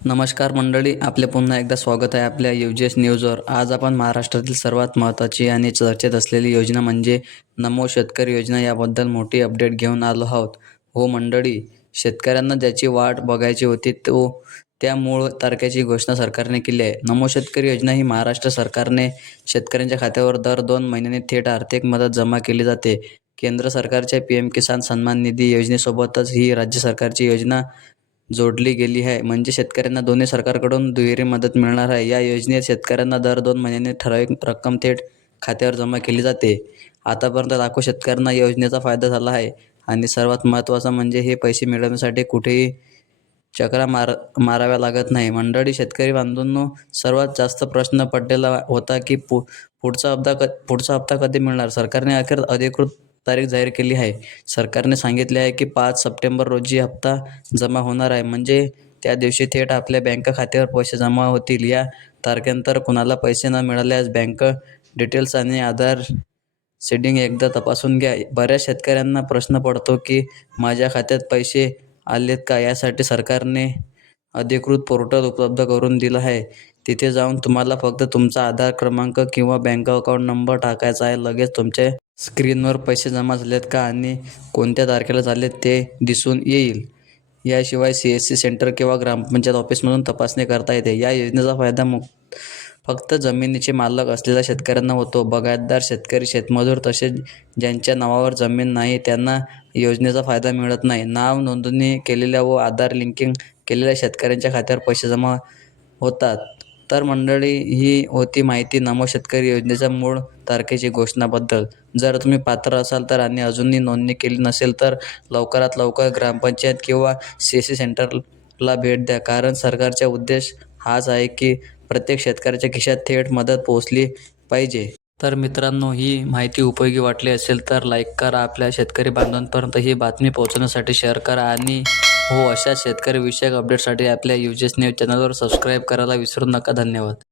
नमस्कार मंडळी आपले पुन्हा एकदा स्वागत आहे आपल्या यू जी एस न्यूजवर आज आपण महाराष्ट्रातील सर्वात महत्त्वाची आणि चर्चेत असलेली योजना म्हणजे नमो शेतकरी योजना याबद्दल मोठी अपडेट घेऊन आलो आहोत. हो मंडळी शेतकऱ्यांना ज्याची वाट बघायची होती तो त्या मूळ तारखेची घोषणा सरकारने केली आहे. नमो शेतकरी योजना ही महाराष्ट्र सरकारने शेतकऱ्यांच्या खात्यावर दर दोन महिन्यांनी थेट आर्थिक मदत जमा केली जाते. केंद्र सरकारच्या पी एम किसान सन्मान निधी योजनेसोबतच ही राज्य सरकारची योजना जोडली गेली आहे. म्हणजे शेतकऱ्यांना दोन्ही सरकारकडून दुहेरी मदत मिळणार आहे. या योजनेत शेतकऱ्यांना दर दोन महिन्यांनी ठराविक रक्कम थेट खात्यावर जमा केली जाते. आतापर्यंत लाखो शेतकऱ्यांना योजनेचा फायदा झाला आहे. आणि सर्वात महत्त्वाचं म्हणजे हे पैसे मिळवण्यासाठी कुठेही चक्रा मार माराव्या लागत नाही. मंडळी शेतकरी बांधूंनो सर्वात जास्त प्रश्न पडलेला होता की पु पुढचा हप्ता क पुढचा हप्ता कधी मिळणार? सरकारने अखेर अधिकृत तारीख जाहीर केली आहे. सरकारने सांगितले आहे की पाच सप्टेंबर रोजी हप्ता जमा होणार आहे. म्हणजे त्या दिवशी थेट आपल्या बँक खात्यावर पैसे जमा होतील. या तारखेनंतर कुणाला पैसे न मिळाल्यास बँक डिटेल्स आणि आधार सेडिंग एकदा तपासून घ्या. बऱ्याच शेतकऱ्यांना प्रश्न पडतो की माझ्या खात्यात पैसे आलेत का? यासाठी सरकारने अधिकृत पोर्टल उपलब्ध करून दिलं आहे. तिथे जाऊन तुम्हाला फक्त तुमचा आधार क्रमांक किंवा बँक अकाउंट नंबर टाकायचा आहे. लगेच तुमचे स्क्रीनवर पैसे जमा झालेत का आणि कोणत्या तारखेला झालेत ते दिसून येईल. याशिवाय सी एस सी सेंटर किंवा ग्रामपंचायत ऑफिसमधून तपासणी करता येते. या योजनेचा फायदा मुक फक्त जमिनीचे मालक असलेल्या शेतकऱ्यांना होतो. बगायतदार शेतकरी शेतमजूर तसेच ज्यांच्या नावावर जमीन नाही त्यांना योजनेचा फायदा मिळत नाही. नाव नोंदणी केलेल्या व आधार लिंकिंग केलेल्या शेतकऱ्यांच्या खात्यावर पैसे जमा होतात. तर मंडळी ही होती माहिती नमो शेतकरी योजनेच्या मूळ तारखेची घोषणाबद्दल. जर तुम्ही पात्र असाल तर आणि अजूनही नोंदणी केली नसेल तर लवकरात लवकर ग्रामपंचायत किंवा सी सी सेंटरला भेट द्या. कारण सरकारचा उद्देश हाच आहे की प्रत्येक शेतकऱ्याच्या खिशात थेट मदत पोहोचली पाहिजे. तर मित्रांनो ही माहिती उपयोगी वाटली असेल तर लाईक करा. आपल्या शेतकरी बांधवांपर्यंत ही बातमी पोहोचवण्यासाठी शेअर करा आणि हो अशा शेतकरी विषयक अपडेटसाठी आपल्या यू जी एस न्यूज चॅनलवर सबस्क्राईब करायला विसरू नका. धन्यवाद.